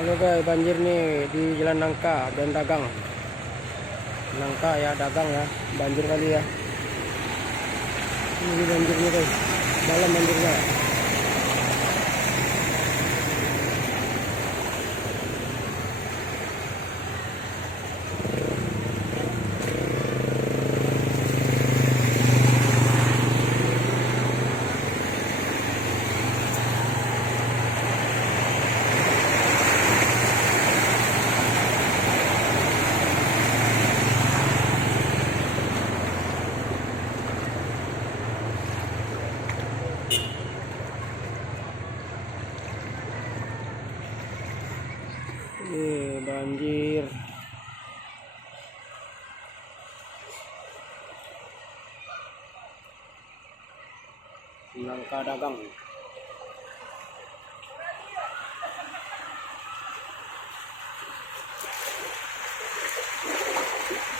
Halo guys, banjir nih di Jalan Nangka dan Dagang. Nangka ya, Dagang ya, banjir kali ya. Ini banjirnya guys, dalam banjirnya. Banjir. Nangka Dagang.